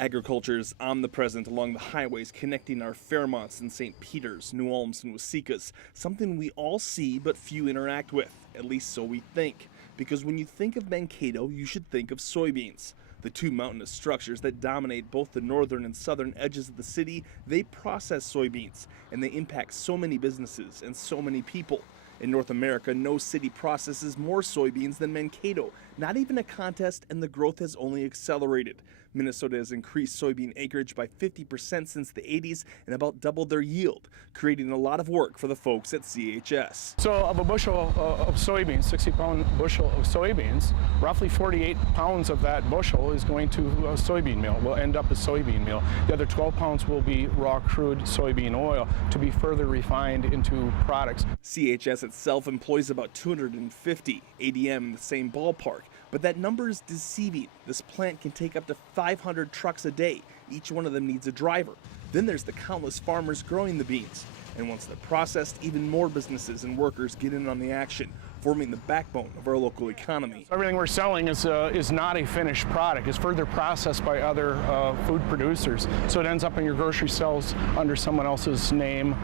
Agriculture is omnipresent along the highways connecting our Fairmonts and St. Peters, New Ulms and Wasicas, something we all see but few interact with, at least so we think. Because when you think of Mankato, you should think of soybeans. The two mountainous structures that dominate both the northern and southern edges of the city, they process soybeans, and they impact so many businesses and so many people. In North America, no city processes more soybeans than Mankato. Not even a contest, and the growth has only accelerated. Minnesota has increased soybean acreage by 50% since the 80s and about doubled their yield, creating a lot of work for the folks at CHS. So of a bushel of soybeans, 60-pound bushel of soybeans, roughly 48 pounds of that bushel is going to a soybean meal, will end up as soybean meal. The other 12 pounds will be raw crude soybean oil to be further refined into products. CHS itself employs about 250, ADM in the same ballpark, but that number is deceiving. This plant can take up to 500 trucks a day. Each one of them needs a driver. Then there's the countless farmers growing the beans. And once they're processed, even more businesses and workers get in on the action, forming the backbone of our local economy. Everything we're selling is not a finished product. It's further processed by other food producers. So it ends up in your grocery shelves under someone else's name.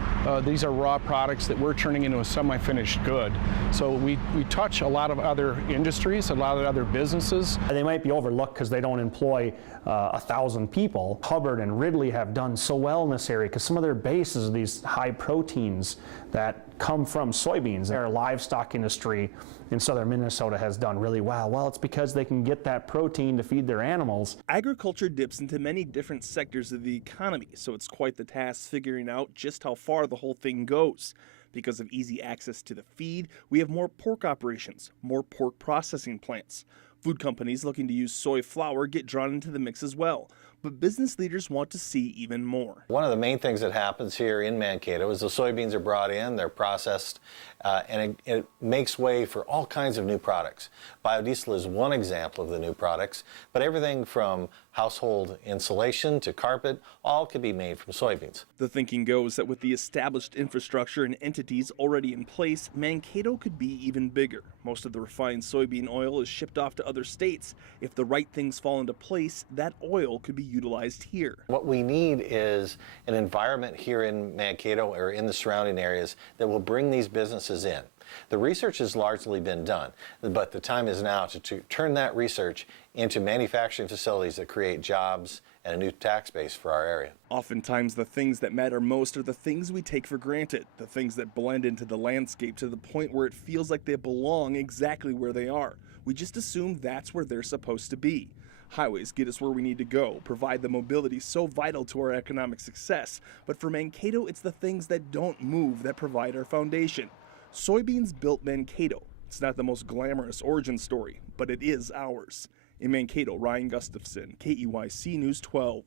These are raw products that we're turning into a semi-finished good. So we touch a lot of other industries, a lot of other businesses. They might be overlooked because they don't employ 1,000 people. Hubbard and Ridley have done so well in this area because some of their bases are these high proteins that come from soybeans. Our livestock industry in southern Minnesota has done really well. Well, it's because they can get that protein to feed their animals. Agriculture dips into many different sectors of the economy, so it's quite the task figuring out just how far the whole thing goes. Because of easy access to the feed, we have more pork operations, more pork processing plants. Food companies looking to use soy flour get drawn into the mix as well. But business leaders want to see even more. One of the main things that happens here in Mankato is the soybeans are brought in, they're processed, and it makes way for all kinds of new products. Biodiesel is one example of the new products, but everything from household insulation to carpet, all could be made from soybeans. The thinking goes that with the established infrastructure and entities already in place, Mankato could be even bigger. Most of the refined soybean oil is shipped off to other states. If the right things fall into place, that oil could be utilized here. What we need is an environment here in Mankato or in the surrounding areas that will bring these businesses in. The research has largely been done, but the time is now to turn that research into manufacturing facilities that create jobs and a new tax base for our area. Oftentimes the things that matter most are the things we take for granted, the things that blend into the landscape to the point where it feels like they belong exactly where they are. We just assume that's where they're supposed to be. Highways get us where we need to go, provide the mobility so vital to our economic success. But for Mankato, it's the things that don't move that provide our foundation. Soybeans built Mankato. It's not the most glamorous origin story, but it is ours. In Mankato, Ryan Gustafson, KEYC News 12.